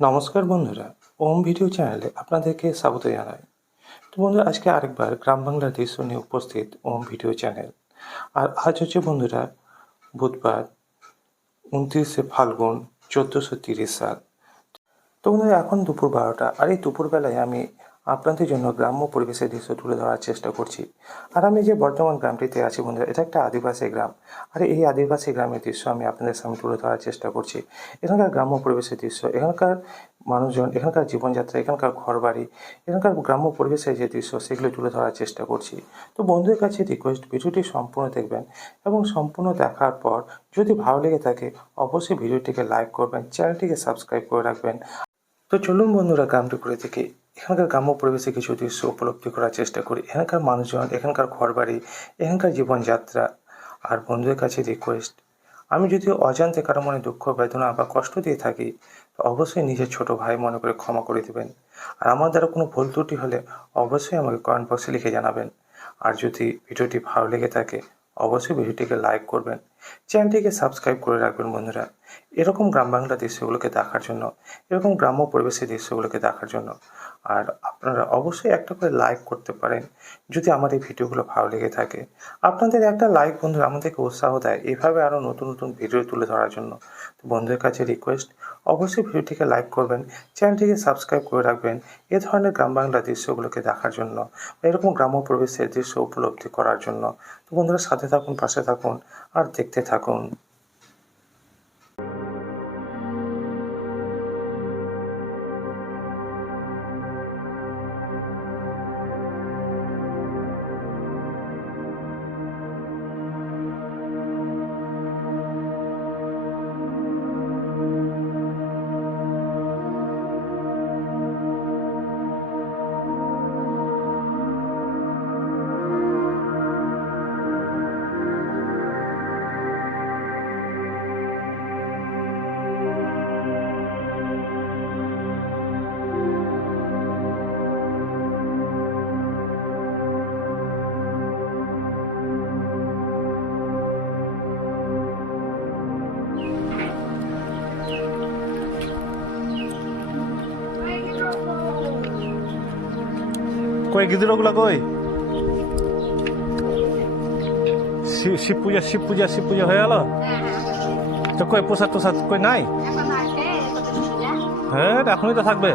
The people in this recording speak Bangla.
নমস্কার বন্ধুরা, ওম ভিডিও চ্যানেলে আপনাদেরকে স্বাগত জানাই। তো বন্ধুরা, আজকে আরেকবার গ্রাম বাংলার দৃশ্য নিয়ে উপস্থিত ওম ভিডিও চ্যানেল। আর আজ হচ্ছে বন্ধুরা, বুধবার, উনত্রিশে ফাল্গুন, চোদ্দোশো তিরিশ সাল। তো বন্ধুরা, এখন দুপুর বারোটা। আর এই দুপুরবেলায় আমি আপনাদের জন্য গ্রাম্য পরিবেশের দৃশ্য তুলে ধরার চেষ্টা করছি। আর আমি যে বর্তমান গ্রামটিতে আছি বন্ধুরা, এটা একটা আদিবাসী গ্রাম। আর এই আদিবাসী গ্রামের দৃশ্য আমি আপনাদের সামনে তুলে ধরার চেষ্টা করছি। এখানকার গ্রাম্য পরিবেশের দৃশ্য, এখানকার মানুষজন, এখানকার জীবনযাত্রা, এখানকার ঘরবাড়ি, এখানকার গ্রাম্য পরিবেশের যে দৃশ্য, সেগুলো তুলে ধরার চেষ্টা করছি। তো বন্ধুদের কাছে রিকোয়েস্ট ভিডিওটি সম্পূর্ণ দেখবেন এবং সম্পূর্ণ দেখার পর যদি ভালো লেগে থাকে, অবশ্যই ভিডিওটিকে লাইক করবেন চ্যানেলটিকে সাবস্ক্রাইব করে রাখবেন। তো চলুন বন্ধুরা, গ্রামটি ঘুরে থেকে এখানকার গ্রাম্য পরিবেশে কিছু দৃশ্য উপলব্ধি করার চেষ্টা করি। এখানকার মানুষজন, এখানকার ঘরবাড়ি, এখানকার জীবনযাত্রা আর বন্ধুদের কাছে রিকোয়েস্ট আমি যদি অজান্তে কারও মনে দুঃখ, বেদনা বা কষ্ট দিয়ে থাকি, তো অবশ্যই নিজের ছোট ভাই মনে করে ক্ষমা করে দেবেন। আর আমার দ্বারা কোনো ভুল ত্রুটি হলে অবশ্যই আমাকে কমেন্ট বক্সে লিখে জানাবেন। আর যদি ভিডিওটি ভালো লেগে থাকে, অবশ্যই ভিডিওটিকে লাইক করবেন। চ্যানেলটিকে সাবস্ক্রাইব করে রাখবেন বন্ধুরা। এরকম গ্রাম বাংলা দৃশ্যগুলোকে দেখার জন্য, এরকম গ্রাম্য পরিবেশের দৃশ্যগুলোকে দেখার জন্য। আর আপনারা অবশ্যই একটা করে লাইক করতে পারেন, যদি আমার এই ভিডিওগুলো ভালো লেগে থাকে। আপনাদের একটা লাইক বন্ধুরা আমাদেরকে উৎসাহ দেয় এভাবে আরও নতুন নতুন ভিডিও তুলে ধরার জন্য। তো বন্ধুদের কাছে রিকোয়েস্ট অবশ্যই ভিডিওটিকে লাইক করবেন, চ্যানেলটিকে সাবস্ক্রাইব করে রাখবেন এ ধরনের গ্রাম বাংলা দৃশ্যগুলোকে দেখার জন্য এরকম গ্রাম্য পরিবেশের দৃশ্য উপলব্ধি করার জন্য। তো বন্ধুরা সাথে থাকুন, পাশে থাকুন, আর দেখতে থাকুন কই গিদ্রগুলা কই? শিব পূজা শিব পূজা শিব পূজা হয়ে গেল? তো কই প্রসাদ টোসাদ কই নাই? হ্যাঁ এখনই তো থাকবে।